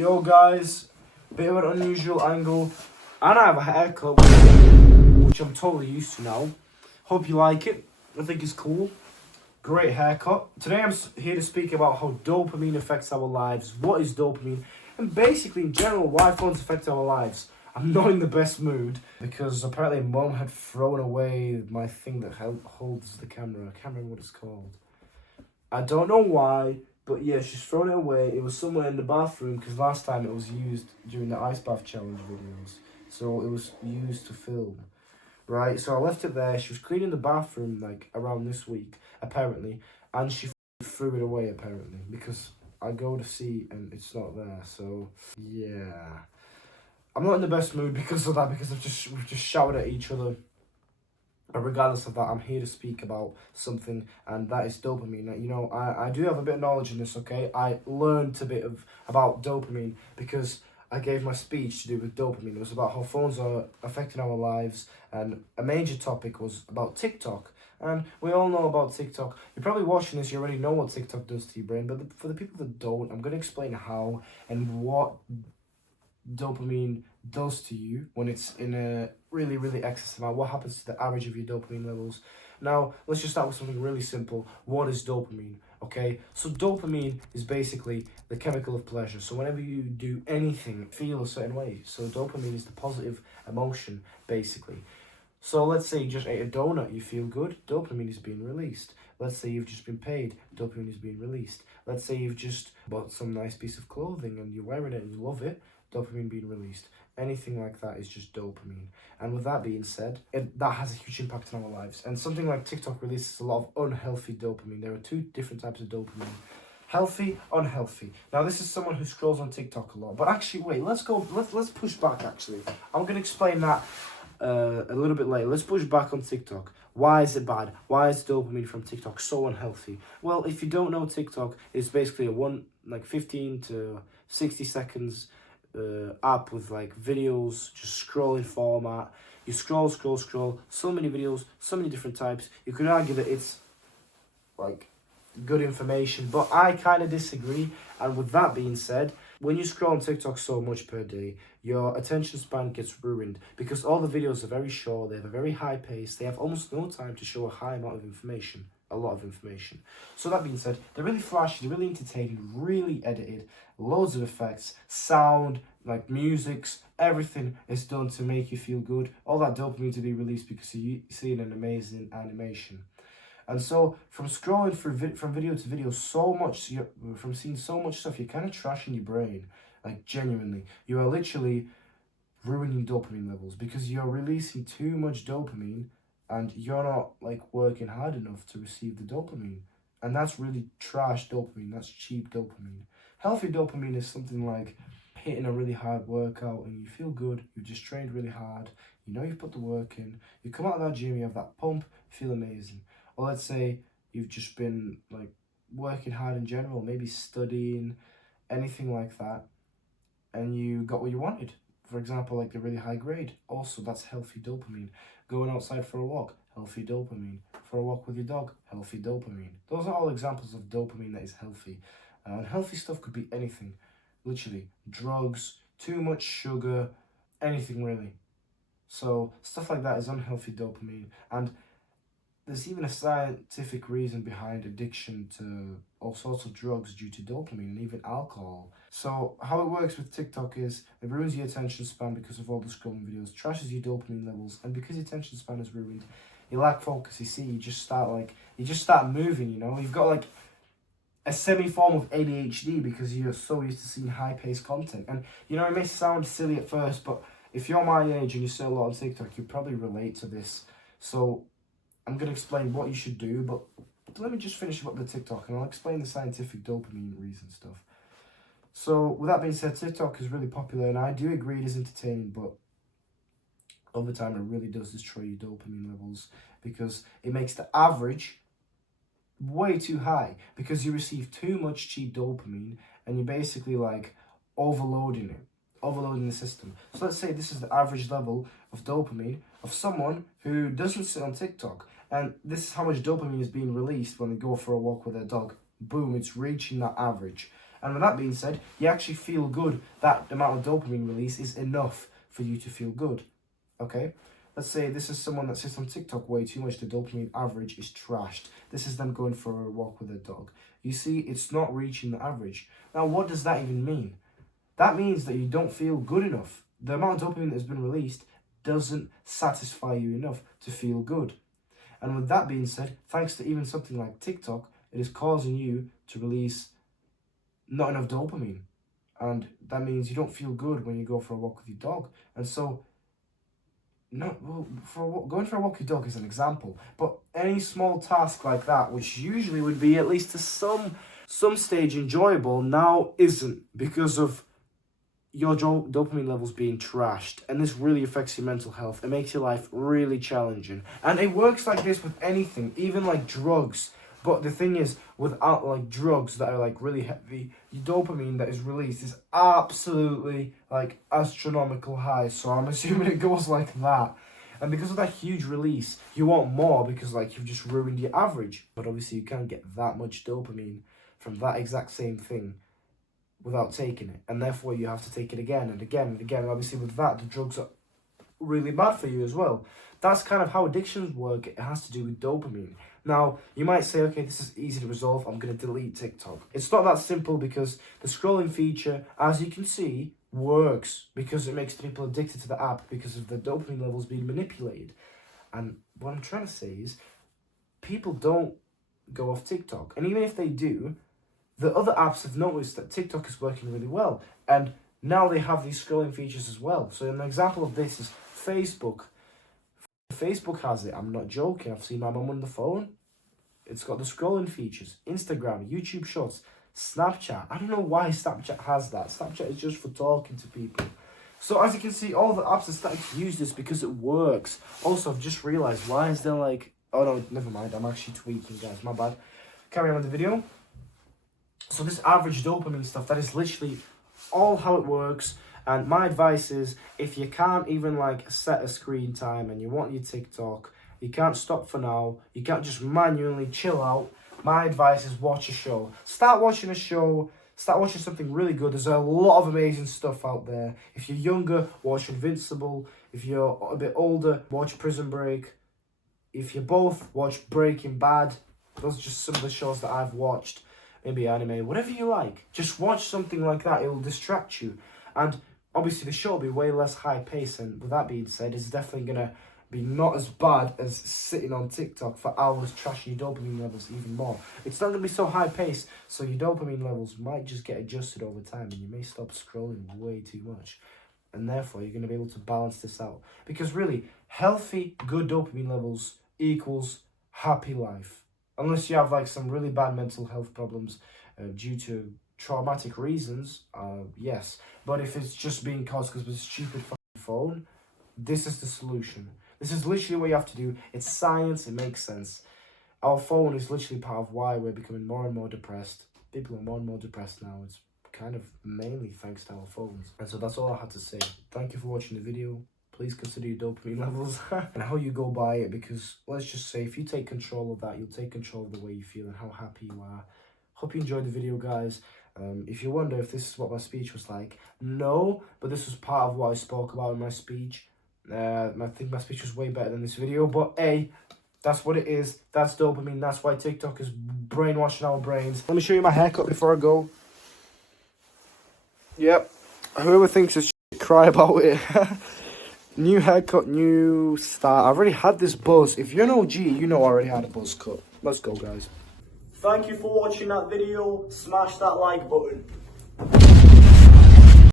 Yo guys, bit of an unusual angle, and I have a haircut, which I'm totally used to now. Hope you like it. I think it's cool. Great haircut. Today I'm here to speak about how dopamine affects our lives, what is dopamine, and basically in general why phones affect our lives. I'm not in the best mood because apparently Mom had thrown away my thing that holds the camera. I can't remember what it's called. I don't know why, but yeah, she's thrown it away. It was somewhere in the bathroom because last time it was used during the ice bath challenge videos. So it was used to film. Right, so I left it there. She was cleaning the bathroom like around this week, apparently, and she threw it away apparently because I go to see and it's not there. So yeah, I'm not in the best mood because of that because we've just shouted at each other. But regardless of that, I'm here to speak about something, and that is dopamine. You know, I do have a bit of knowledge in this, okay? I learned a bit about dopamine because I gave my speech to do with dopamine. It was about how phones are affecting our lives, and a major topic was about TikTok. And we all know about TikTok. You're probably watching this, you already know what TikTok does to your brain, but for the people that don't, I'm going to explain how and what dopamine does to you when it's in a really excess amount. What happens to the average of your dopamine levels? Now let's just start with something really simple. What is dopamine? Okay, so dopamine is basically the chemical of pleasure. So whenever you do anything, feel a certain way. So dopamine is the positive emotion basically. So let's say you just ate a donut, you feel good, dopamine is being released. Let's say you've just been paid, dopamine is being released. Let's say you've just bought some nice piece of clothing and you're wearing it and you love it, dopamine being released. Anything like that is just dopamine. And with that being said, that has a huge impact on our lives. And something like TikTok releases a lot of unhealthy dopamine. There are two different types of dopamine. Healthy, unhealthy. Now this is someone who scrolls on TikTok a lot. But actually, wait, let's push back actually. I'm going to explain that a little bit later. Let's push back on TikTok. Why is it bad? Why is dopamine from TikTok so unhealthy? Well, if you don't know TikTok, it's basically a 15 to 60 seconds app with like videos, just scrolling format. You scroll, so many videos, so many different types. You could argue that it's like good information, but I kind of disagree. And with that being said, when you scroll on TikTok so much per day, your attention span gets ruined because all the videos are very short, they have a very high pace, they have almost no time to show a high amount of information, a lot of information. So that being said, they're really flashy, they're really entertaining, really edited, loads of effects, sound, like musics, everything is done to make you feel good. All that dopamine to be released because you're seeing an amazing animation. And so from scrolling from video to video so much, from seeing so much stuff, you're kind of trashing your brain. Like genuinely, you are literally ruining dopamine levels because you're releasing too much dopamine and you're not like working hard enough to receive the dopamine. And that's really trash dopamine, that's cheap dopamine. Healthy dopamine is something like hitting a really hard workout and you feel good, you've just trained really hard, you know you've put the work in, you come out of that gym, you have that pump, you feel amazing. Or let's say you've just been like working hard in general, maybe studying, anything like that, and you got what you wanted. For example, like a really high grade. Also, that's healthy dopamine. Going outside for a walk, healthy dopamine. For a walk with your dog, healthy dopamine. Those are all examples of dopamine that is healthy. And healthy stuff could be anything. Literally, drugs, too much sugar, anything really. So stuff like that is unhealthy dopamine. And there's even a scientific reason behind addiction to all sorts of drugs due to dopamine and even alcohol. So how it works with TikTok is it ruins your attention span because of all the scrolling videos, trashes your dopamine levels, and because your attention span is ruined, you lack focus. You see, you just start moving, you know? You've got like a semi-form of ADHD because you're so used to seeing high-paced content. And, you know, it may sound silly at first, but if you're my age and you see a lot on TikTok, you probably relate to this. So I'm going to explain what you should do, but let me just finish up the TikTok and I'll explain the scientific dopamine reason stuff. So with that being said, TikTok is really popular and I do agree it is entertaining, but over time it really does destroy your dopamine levels because it makes the average way too high because you receive too much cheap dopamine and you're basically like overloading the system. So let's say this is the average level of dopamine of someone who doesn't sit on TikTok. And this is how much dopamine is being released when they go for a walk with their dog. Boom, it's reaching that average. And with that being said, you actually feel good. That amount of dopamine release is enough for you to feel good. Okay? Let's say this is someone that sits on TikTok way too much. The dopamine average is trashed. This is them going for a walk with their dog. You see, it's not reaching the average. Now, what does that even mean? That means that you don't feel good enough. The amount of dopamine that has been released doesn't satisfy you enough to feel good. And with that being said, thanks to even something like TikTok, it is causing you to release not enough dopamine. And that means you don't feel good when you go for a walk with your dog. And so, going for a walk with your dog is an example. But any small task like that, which usually would be at least to some stage enjoyable, now isn't because of your dopamine levels being trashed, and this really affects your mental health. It makes your life really challenging, and it works like this with anything, even like drugs. But the thing is, without like drugs that are like really heavy, your dopamine that is released is absolutely like astronomical high. So I'm assuming it goes like that. And because of that huge release, you want more because like you've just ruined your average. But obviously you can't get that much dopamine from that exact same thing without taking it, and therefore you have to take it again and again and again. And obviously with that, the drugs are really bad for you as well. That's kind of how addictions work. It has to do with dopamine. Now, you might say, okay, this is easy to resolve. I'm going to delete TikTok. It's not that simple because the scrolling feature, as you can see, works because it makes people addicted to the app because of the dopamine levels being manipulated. And what I'm trying to say is people don't go off TikTok. And even if they do, the other apps have noticed that TikTok is working really well, and now they have these scrolling features as well. So an example of this is Facebook. Facebook has it. I'm not joking. I've seen my mum on the phone. It's got the scrolling features. Instagram, YouTube Shorts, Snapchat. I don't know why Snapchat has that. Snapchat is just for talking to people. So as you can see, all the apps are starting to use this because it works. Also, I've just realised, why is there like... Oh no, never mind. I'm actually tweaking, guys. My bad. Carry on with the video. So this average dopamine stuff, that is literally all how it works. And my advice is, if you can't even like set a screen time and you want your TikTok, you can't stop for now, you can't just manually chill out, my advice is watch a show. Start watching a show, start watching something really good. There's a lot of amazing stuff out there. If you're younger, watch Invincible. If you're a bit older, watch Prison Break. If you're both, watch Breaking Bad. Those are just some of the shows that I've watched. Maybe anime, whatever you like. Just watch something like that. It will distract you. And obviously the show will be way less high pace. And with that being said, it's definitely going to be not as bad as sitting on TikTok for hours trashing your dopamine levels even more. It's not going to be so high pace, so your dopamine levels might just get adjusted over time and you may stop scrolling way too much. And therefore, you're going to be able to balance this out. Because really, healthy, good dopamine levels equals happy life. Unless you have like some really bad mental health problems due to traumatic reasons, yes. But if it's just being caused because of a stupid phone, this is the solution. This is literally what you have to do. It's science, it makes sense. Our phone is literally part of why we're becoming more and more depressed. People are more and more depressed now. It's kind of mainly thanks to our phones. And so that's all I had to say. Thank you for watching the video. Please consider your dopamine levels and how you go by it, because let's just say if you take control of that, you'll take control of the way you feel and how happy you are. Hope you enjoyed the video, guys. If you wonder if this is what my speech was like, no, but this was part of what I spoke about in my speech. I think my speech was way better than this video, but hey, that's what it is. That's dopamine. That's why TikTok is brainwashing our brains. Let me show you my haircut before I go. Yep. Whoever thinks it's shit, cry about it. New haircut, new style. I've already had this buzz. If you're an OG, you know I already had a buzz cut. Let's go, guys. Thank you for watching that video. Smash that like button.